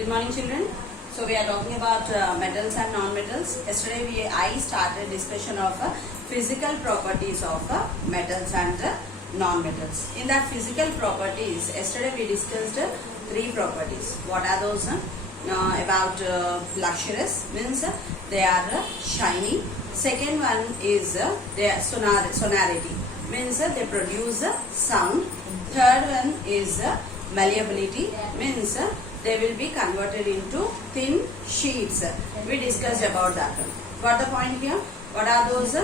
Good morning, children. So we are talking about metals and non-metals. Yesterday I started discussion of physical properties of metals and non-metals. In that physical properties, yesterday we discussed three properties. What are those? About luxurious, means they are shiny. Second one is their sonority, means they produce sound. Third one is malleability, means they will be converted into thin sheets. We discussed about that one. Got the point here? What are those?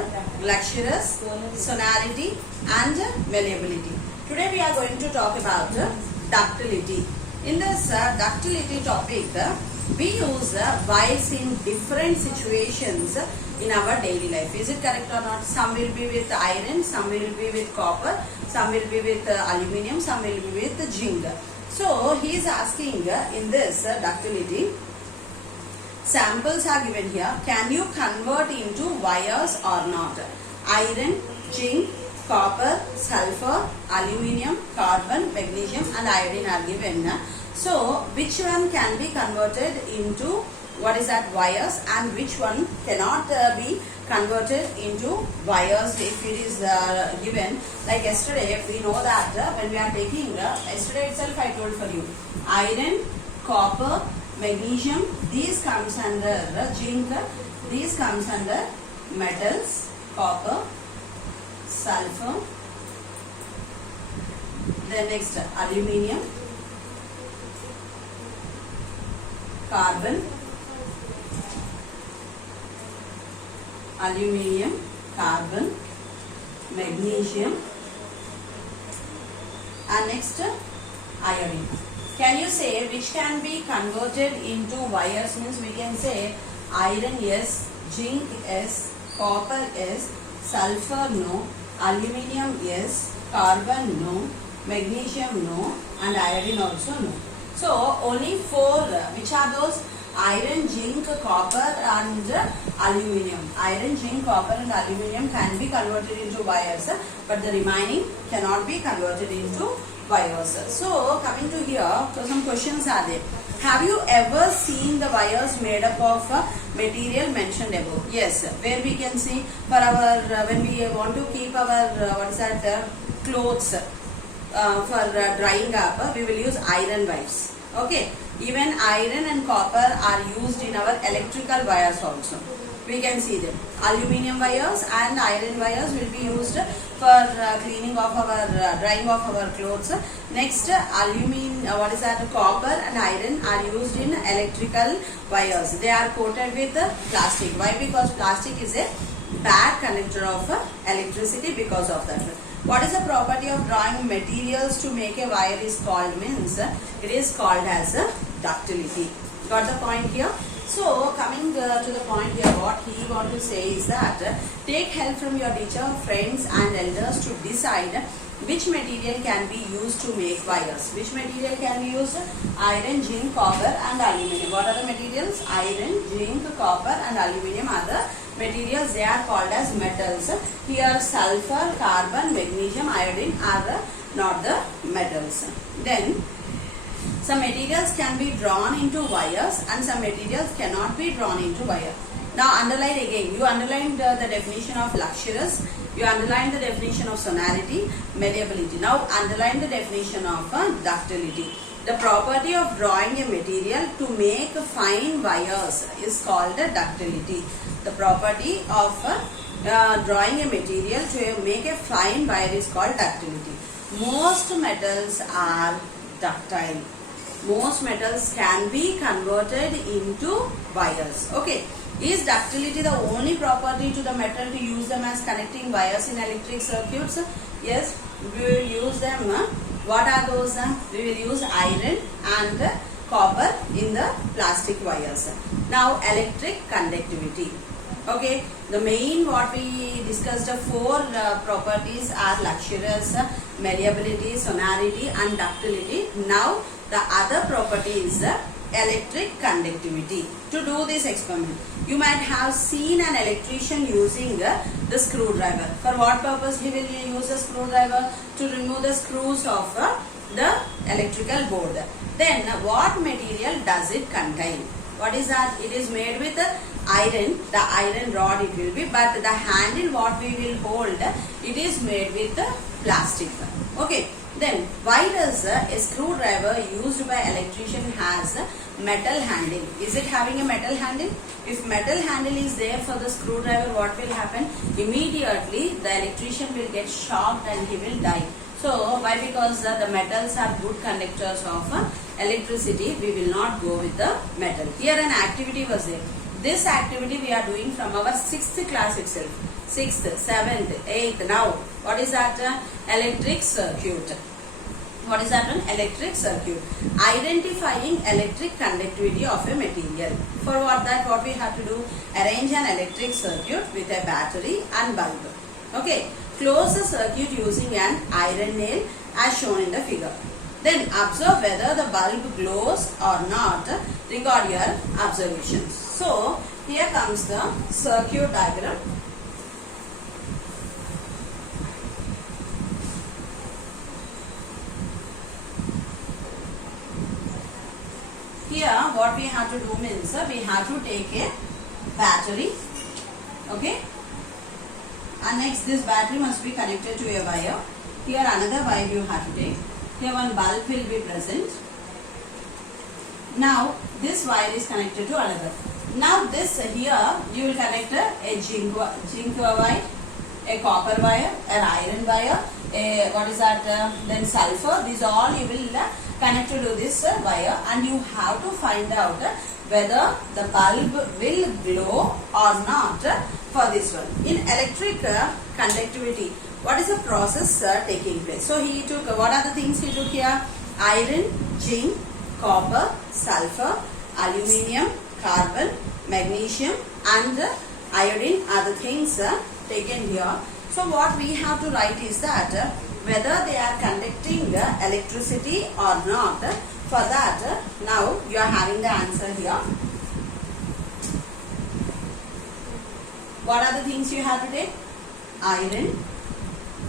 Luxurious, sonority and malleability. Today we are going to talk about ductility. In this ductility topic, we use wires in different situations in our daily life. Is it correct or not? Some will be with iron, some will be with copper, some will be with aluminium, some will be with zinc. So he is asking in this ductility, samples are given here. Can you convert into wires or not? Iron, zinc, copper, sulfur, aluminium, carbon, magnesium and iodine are given. So which one can be converted into what is that wires, and which one cannot be converted into wires if it is given? Like yesterday we know that when we are taking yesterday itself I told for you, iron, copper, magnesium, these comes under zinc, these comes under metals, copper, sulfur, then next aluminium, carbon, aluminium, carbon, magnesium and next iodine. Can you say which can be converted into wires? Means we can say iron yes, zinc yes, copper yes, sulfur no, aluminium yes, carbon no, magnesium no and iodine also no. So only four, which are those? Iron, zinc, copper and aluminium. Iron, zinc, copper and aluminium can be converted into wires, but the remaining cannot be converted into wires. So coming to here, so some questions are there. Have you ever seen the wires made up of material mentioned above? Yes, where we can see for our, when we want to keep our, what is that, clothes for drying up, we will use iron wires. Okay, even iron and copper are used in our electrical wires also. We can see them. Aluminium wires and iron wires will be used for cleaning of our, drying of our clothes. Next, what is that? Copper and iron are used in electrical wires. They are coated with plastic. Why? Because plastic is a bad conductor of electricity because of that. What is the property of drawing materials to make a wire is called? Means it is called as ductility. Got the point here? So coming to the point here, what he want to say is that take help from your teacher, friends and elders to decide which material can be used to make wires. Which material can be used? Iron, zinc, copper and aluminium. What are the materials? Iron, zinc, copper and aluminium are the materials. They are called as metals. Here sulfur, carbon, magnesium, iodine are not the metals. Then some materials can be drawn into wires and some materials cannot be drawn into wire. Now underline again. You underlined the definition of luxurious. You underline the definition of sonority, malleability. Now underline the definition of ductility. The property of drawing a material to make fine wires is called ductility. The property of drawing a material to make a fine wire is called ductility. Most metals are ductile. Most metals can be converted into wires. Okay. Is ductility the only property to the metal to use them as connecting wires in electric circuits? Yes, we will use them. What are those? We will use iron and copper in the plastic wires. Now electric conductivity. Okay, the main what we discussed, four properties are luxurious, malleability, sonority and ductility. Now the other property is electric conductivity. To do this experiment, you might have seen an electrician using the screwdriver. For what purpose he will use the screwdriver? To remove the screws of the electrical board. Then what material does it contain? What is that? It is made with iron, the iron rod it will be, but the handle what we will hold, it is made with plastic. Okay. Then why does a screwdriver used by electrician has metal handle? Is it having a metal handle? If metal handle is there for the screwdriver, what will happen? Immediately the electrician will get shocked and he will die. So why? Because the metals are good conductors of electricity. We will not go with the metal. Here an activity was there. This activity we are doing from our 6th class itself. 6th, 7th, 8th. Now what is that? Electric circuit. What is that one? Electric circuit. Identifying electric conductivity of a material. For what we have to do? Arrange an electric circuit with a battery and bulb. Okay. Close the circuit using an iron nail as shown in the figure. Then observe whether the bulb glows or not. Record your observations. So here comes the circuit diagram. Here what we have to do means we have to take a battery. Okay. And next this battery must be connected to a wire. Here another wire you have to take. Here one bulb will be present. Now this wire is connected to another. Now this here you will connect a zinc wire, a copper wire, an iron wire, a what is that? Then sulfur. These all you will connect to this wire, and you have to find out whether the bulb will glow or not for this one. In electric conductivity, what is the process taking place? So he took, what are the things he took here? Iron, zinc, copper, sulfur, aluminium, carbon, magnesium and iodine are the things taken here. So what we have to write is that whether they are conducting electricity or not. For that, now you are having the answer here. What are the things you have to take? Iron,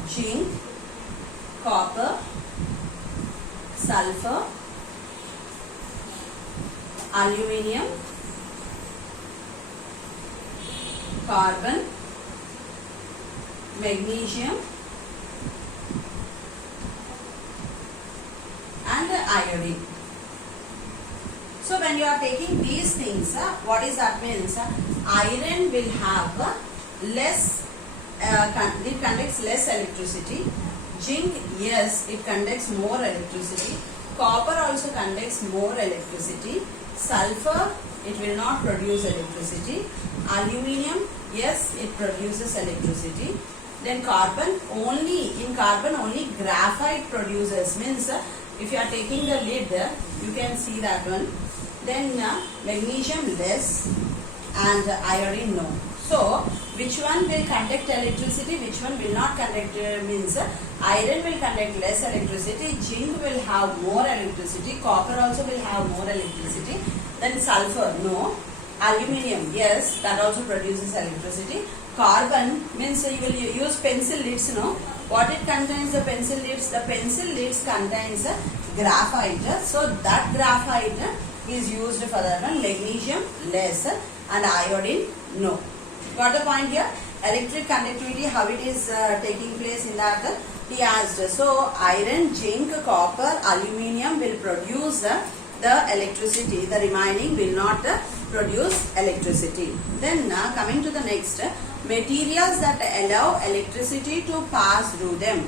zinc, copper, sulfur, aluminium, carbon, magnesium and iodine. So when you are taking these things, what is that means? Iron will have less, it conducts less electricity. Zinc, yes, it conducts more electricity. Copper also conducts more electricity. Sulfur, it will not produce electricity. Aluminium, yes, it produces electricity. Then carbon, in carbon only graphite produces, means if you are taking the lid, you can see that one. Then magnesium less and iodine no. So which one will conduct electricity, which one will not conduct, means iron will conduct less electricity, zinc will have more electricity, copper also will have more electricity. Then sulfur no, aluminium yes, that also produces electricity. Carbon means you will use pencil lids, no? What it contains, the pencil lids? The pencil lids contains graphite. So that graphite is used for that one. Magnesium less and iodine no. Got the point here? Electric conductivity, how it is taking place in that? He asked. So iron, zinc, copper, aluminium will produce the electricity. The remaining will not produce electricity. Then coming to the next, materials that allow electricity to pass through them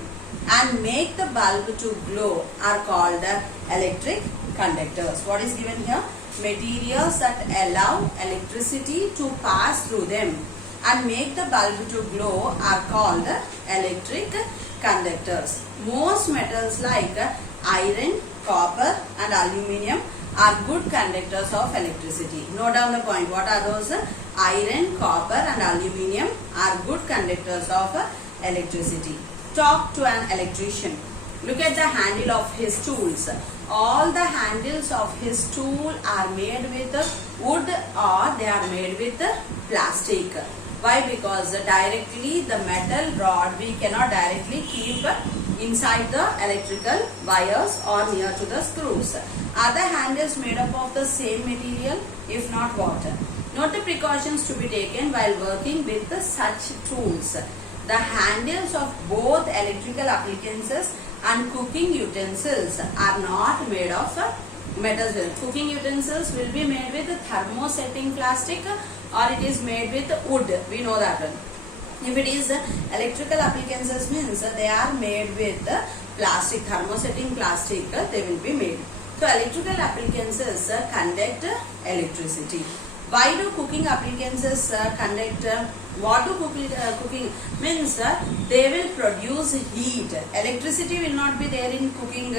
and make the bulb to glow are called electric conductors. What is given here? Materials that allow electricity to pass through them and make the bulb to glow are called electric conductors. Most metals like iron, copper and aluminium are good conductors of electricity. Note down the point. What are those? Iron, copper and aluminium are good conductors of electricity. Talk to an electrician. Look at the handle of his tools. All the handles of his tool are made with wood or they are made with plastic. Why? Because directly the metal rod we cannot directly keep inside the electrical wires or near to the screws. Other handles made up of the same material, if not water. Note the precautions to be taken while working with such tools. The handles of both electrical appliances and cooking utensils are not made of metals. Cooking utensils will be made with thermosetting plastic or it is made with wood. We know that one. If it is electrical appliances means they are made with plastic, thermosetting plastic they will be made. So electrical appliances conduct electricity. Why do cooking appliances conduct? What do cooking means? They will produce heat. Electricity will not be there in cooking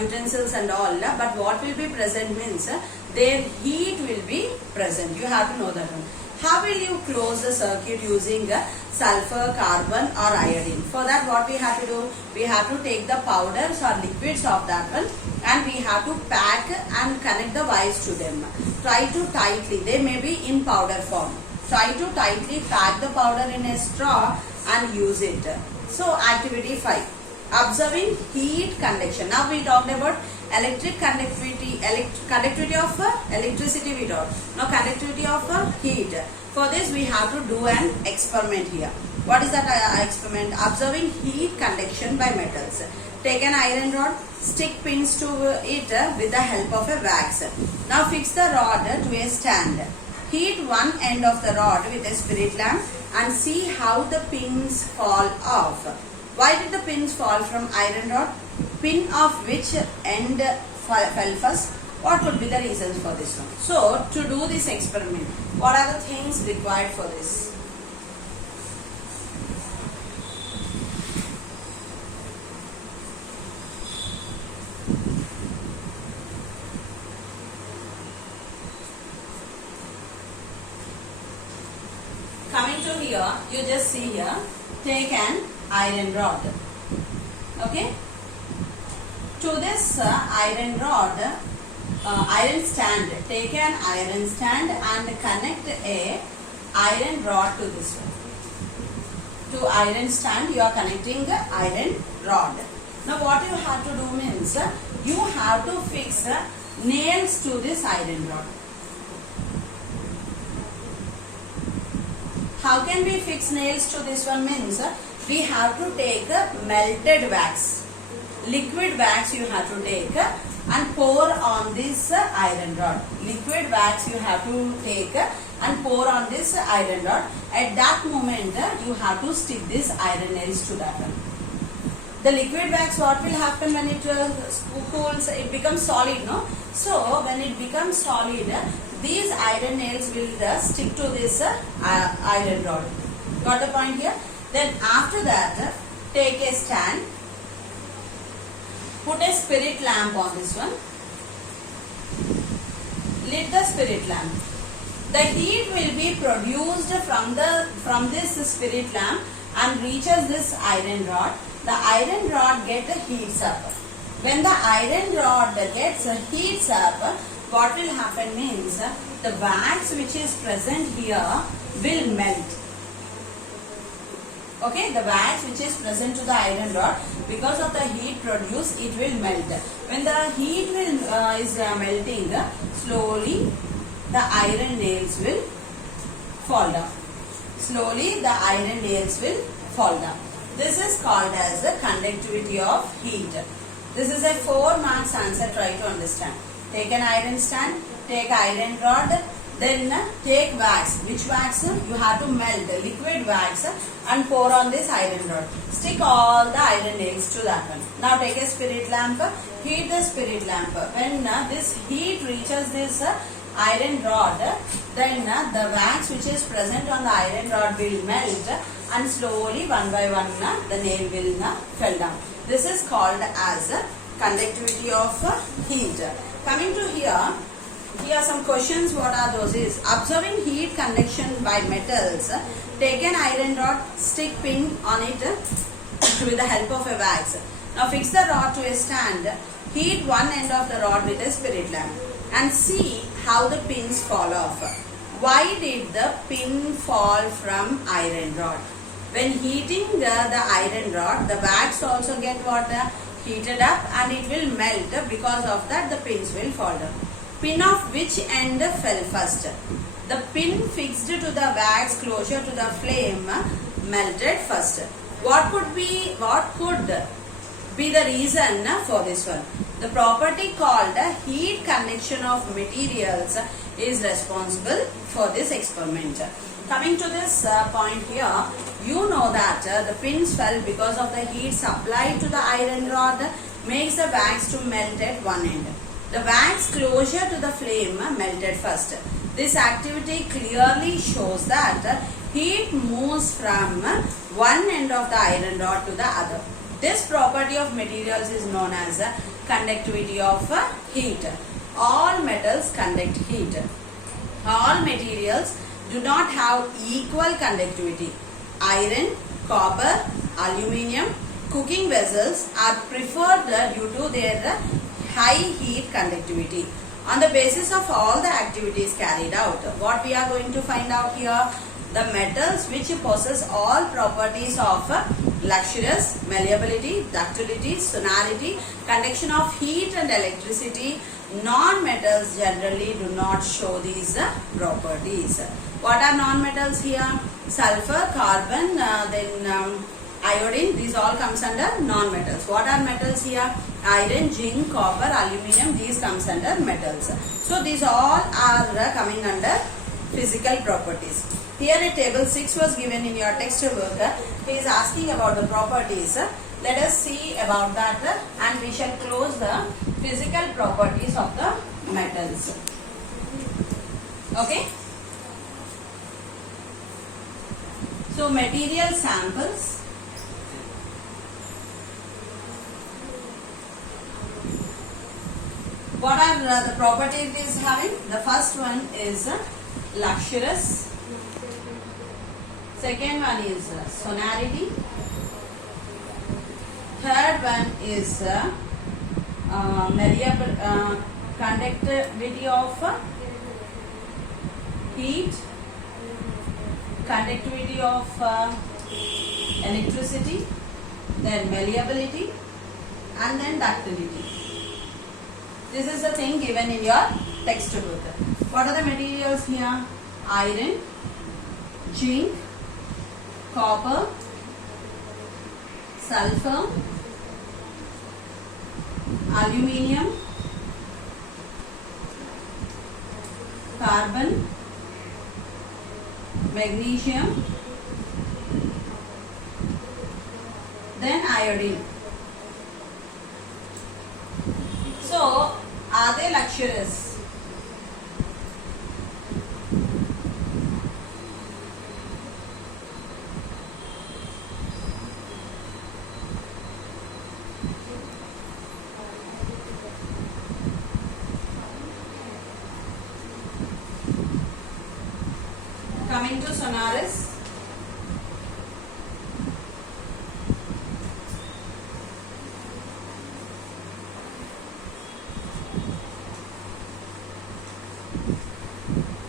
utensils and all, but what will be present means their heat will be present. You have to know that one. How will you close the circuit using sulfur, carbon or iodine? For that what we have to do? We have to take the powders or liquids of that one and we have to pack and connect the wires to them. Try to tightly, they may be in powder form. Try to tightly pack the powder in a straw and use it. So activity 5. Observing heat conduction. Now we talked about electric conductivity, conductivity of electricity we talked. Now conductivity of heat. For this we have to do an experiment here. What is that experiment? Observing heat conduction by metals. Take an iron rod, stick pins to it with the help of a wax. Now fix the rod to a stand. Heat one end of the rod with a spirit lamp and see how the pins fall off. Why did the pins fall from iron rod? Pin of which end fell first? What could be the reasons for this one? So, to do this experiment, what are the things required for this? Coming to here, you just see here, take an iron rod. Okay? To this iron rod, iron stand, take an iron stand and connect a iron rod to this one. To iron stand, you are connecting the iron rod. Now what you have to do means, you have to fix nails to this iron rod. How can we fix nails to this one means, we have to take melted wax. Liquid wax you have to take and pour on this iron rod. Liquid wax you have to take and pour on this iron rod. At that moment you have to stick this iron nails to that one. The liquid wax, what will happen when it cools? It becomes solid, no? So when it becomes solid, these iron nails will stick to this iron rod. Got the point here? Then after that, take a stand, put a spirit lamp on this one, lit the spirit lamp. The heat will be produced from this spirit lamp and reaches this iron rod. The iron rod gets heats up. When the iron rod gets heats up, what will happen means the wax which is present here will melt. Okay, the wax which is present to the iron rod, because of the heat produced, it will melt. When the heat is melting, slowly the iron nails will fall down. Slowly the iron nails will fall down. This is called as the conductivity of heat. This is a 4 marks answer, try to understand. Take an iron stand, take iron rod, then take wax. Which wax? You have to melt the liquid wax and pour on this iron rod. Stick all the iron nails to that one. Now take a spirit lamp, heat the spirit lamp. When this heat reaches this iron rod, then the wax which is present on the iron rod will melt and slowly one by one the nail will fall down. This is called as conductivity of heat. Coming to here are some questions. What are those? Is observing heat conduction by metals. Take an iron rod, stick pin on it with the help of a wax. Now fix the rod to a stand. Heat one end of the rod with a spirit lamp and see how the pins fall off. Why did the pin fall from iron rod? When heating the iron rod, the wax also get what? Heated up, and it will melt. Because of that, the pins will fall down. Pin of which end fell first? The pin fixed to the wax closer to the flame melted first. What could be the reason for this one? The property called heat conduction of materials is responsible for this experiment. Coming to this point here, you know that the pins fell because of the heat supplied to the iron rod makes the wax to melt at one end. The wax closer to the flame melted first. This activity clearly shows that heat moves from one end of the iron rod to the other. This property of materials is known as conductivity of heat. All metals conduct heat. All materials do not have equal conductivity. Iron, copper, aluminium, cooking vessels are preferred due to their high heat conductivity. On the basis of all the activities carried out, what we are going to find out here? The metals which possess all properties of luxurious, malleability, ductility, sonority, conduction of heat and electricity, non-metals generally do not show these properties. What are non-metals here? Sulfur, carbon, then iodine, these all comes under non-metals. What are metals here? Iron, zinc, copper, aluminium, these comes under metals. So these all are coming under physical properties. Here a table 6 was given in your textbook. He is asking about the properties. Let us see about that and we shall close the physical properties of the metals. Okay. So material samples. What are the properties it is having? The first one is luxurious. Second one is sonority. Third one is conductivity of heat, conductivity of electricity, then malleability, and then ductility. This is the thing given in your textbook. What are the materials here? Iron, zinc, copper, sulfur, aluminium, carbon, magnesium, then iodine. So, are they luxurious? Coming to sonorous.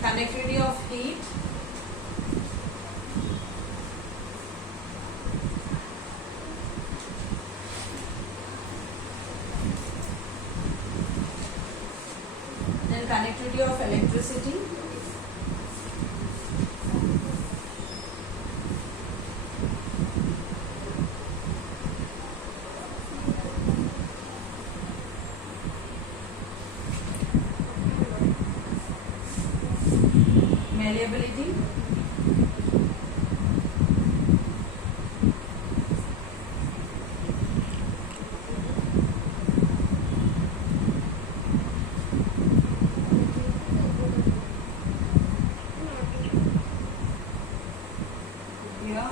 Conductivity of heat. Then conductivity of electricity. Malleability. Here.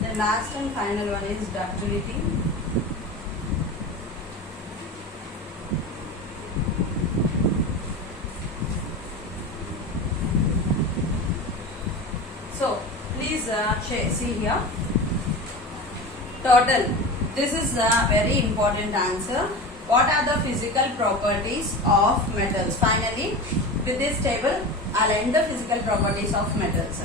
The last and final one is ductility. So, please see here. Total. This is a very important answer. What are the physical properties of metals? Finally, with this table, I'll end the physical properties of metals.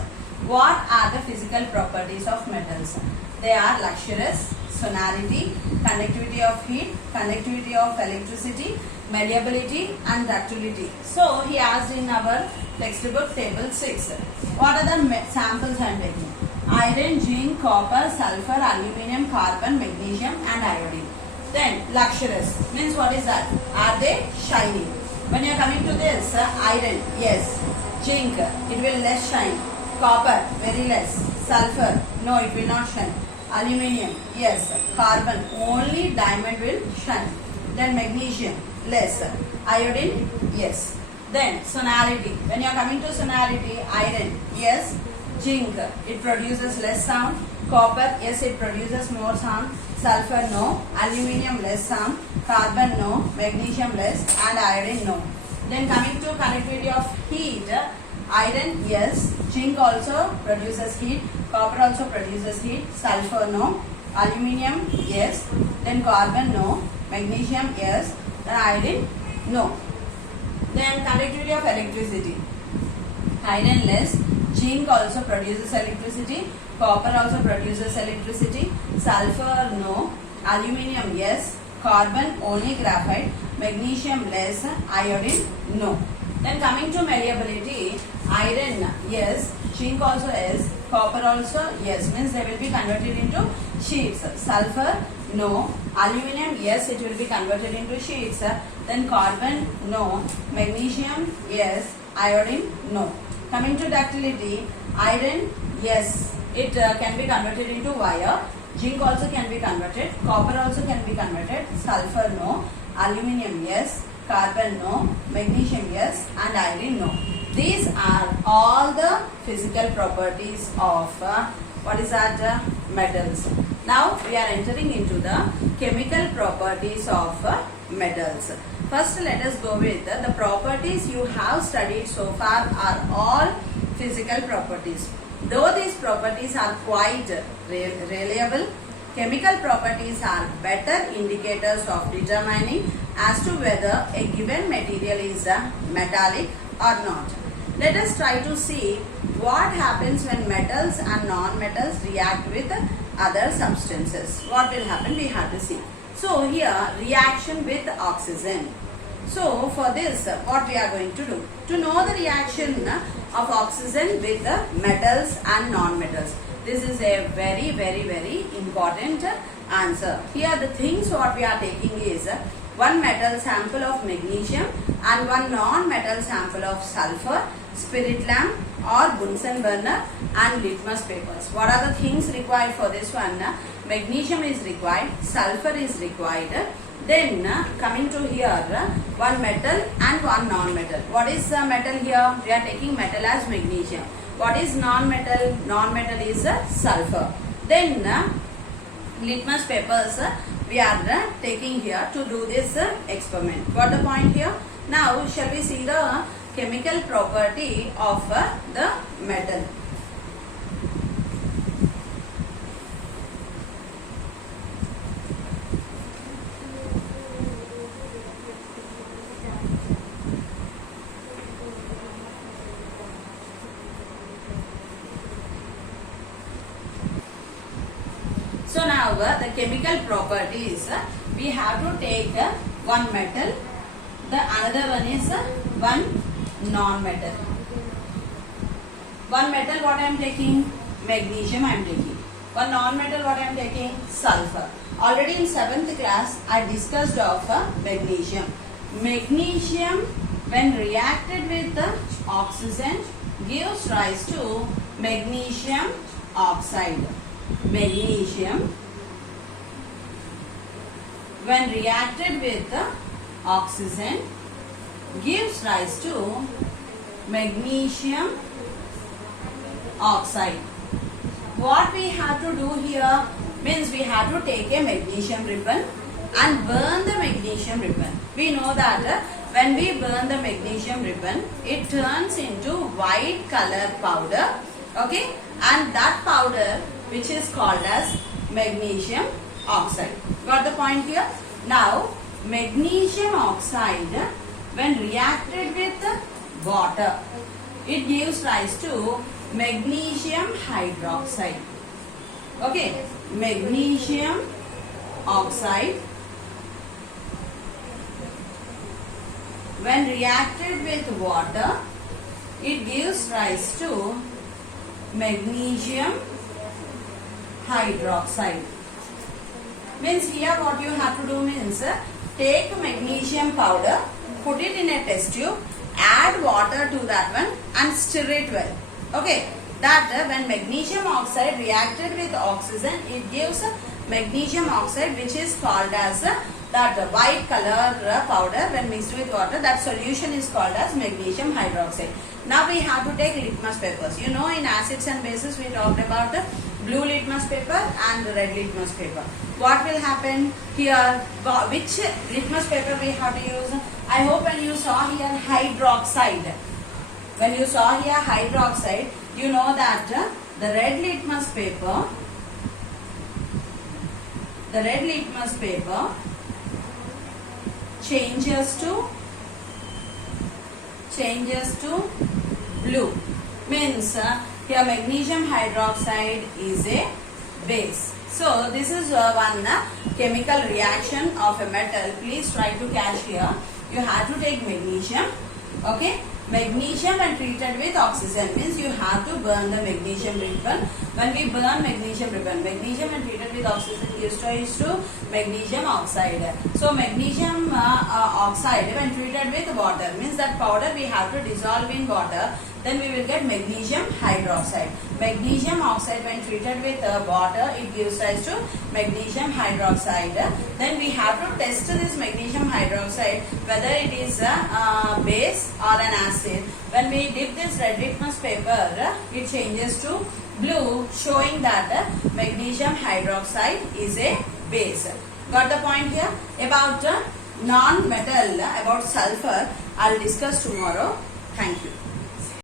What are the physical properties of metals? They are luxurious, sonority, conductivity of heat, conductivity of electricity, malleability and ductility. So he asked in our textbook table 6. What are the samples I am taking? Iron, zinc, copper, sulfur, aluminium, carbon, magnesium and iodine. Then luxurious means what is that? Are they shiny? When you are coming to this, iron, yes. Zinc, it will less shine. Copper, very less. Sulfur, no, it will not shine. Aluminium, yes. Carbon, only diamond will shine. Then magnesium, less. Iodine, yes. Then sonority, when you are coming to sonority, iron, yes. Zinc, it produces less sound. Copper, yes, it produces more sound. Sulfur, no. Aluminium, less sound. Carbon, no. Magnesium, less. And iodine, no. Then coming to conductivity of heat, iron, yes. Zinc also produces heat. Copper also produces heat. Sulfur, no. Aluminium, yes. Then carbon, no. Magnesium, yes. Then iodine, no. Then conductivity of electricity, iron less. Zinc also produces electricity. Copper also produces electricity. Sulfur, no. Aluminium, yes. Carbon, only graphite. Magnesium, less. Iodine, no. Then coming to malleability, iron, yes. Zinc also yes. Copper also yes. Means they will be converted into sheets. Sulfur, no. Aluminium, yes. It will be converted into sheets. Then carbon, no. Magnesium, yes. Iodine, no. Coming to ductility, iron, yes. It can be converted into wire. Zinc also can be converted. Copper also can be converted. Sulfur, no. Aluminium, yes. Carbon, no. Magnesium, yes. And iodine, no. These are all the physical properties of what is that? Metals. Now we are entering into the chemical properties of metals. First, let us go with the properties you have studied so far are all physical properties. Though these properties are quite reliable, chemical properties are better indicators of determining as to whether a given material is metallic or not. Let us try to see what happens when metals and non-metals react with other substances. What will happen? We have to see. So here, reaction with oxygen. So for this, what we are going to do? To know the reaction of oxygen with the metals and non-metals. This is a very, very, very important answer. Here the things what we are taking is one metal sample of magnesium and one non-metal sample of sulfur, spirit lamp or Bunsen burner and litmus papers. What are the things required for this one? Magnesium is required, sulfur is required. Then coming to here, one metal and one non-metal. What is metal here? We are taking metal as magnesium. What is non-metal? Non-metal is sulfur. Then litmus papers we are taking here to do this experiment. Got the point here? Now shall we see the chemical property of the metal. So now the chemical properties, we have to take one metal, the another one is one non-metal. One metal what I am taking? Magnesium I am taking. One non-metal what I am taking? Sulfur. Already in 7th class I discussed of magnesium. Magnesium when reacted with the oxygen gives rise to magnesium oxide. Magnesium when reacted with the oxygen gives rise to magnesium oxide. What we have to do here means we have to take a magnesium ribbon and burn the magnesium ribbon. We know that when we burn the magnesium ribbon, it turns into white color powder, okay, and that powder which is called as magnesium oxide. Got the point here? Now magnesium oxide when reacted with water, it gives rise to magnesium hydroxide. Okay, magnesium oxide when reacted with water, it gives rise to magnesium hydroxide. Means here what you have to do means take magnesium powder, put it in a test tube, add water to that one and stir it well. Okay, that when magnesium oxide reacted with oxygen, it gives magnesium oxide, which is called as that white color powder. When mixed with water, that solution is called as magnesium hydroxide. Now we have to take litmus papers. You know, in acids and bases we talked about the blue litmus paper and the red litmus paper. What will happen here? Which litmus paper we have to use? I hope when you saw here hydroxide, when you saw here hydroxide, you know that the red litmus paper changes to blue. Means here magnesium hydroxide is a base. So this is one chemical reaction of a metal. Please try to catch here. You have to take magnesium. Okay, magnesium when treated with oxygen, means you have to burn the magnesium ribbon. When we burn magnesium ribbon, magnesium when treated with oxygen gives rise to magnesium oxide. So magnesium oxide when treated with water, means that powder we have to dissolve in water, then we will get magnesium hydroxide. Magnesium oxide when treated with water, it gives rise to magnesium hydroxide. Then we have to test this magnesium hydroxide whether it is a base or an acid. When we dip this red litmus paper, it changes to blue, showing that magnesium hydroxide is a base. Got the point here? About non-metal, about sulfur, I'll discuss tomorrow. Thank you.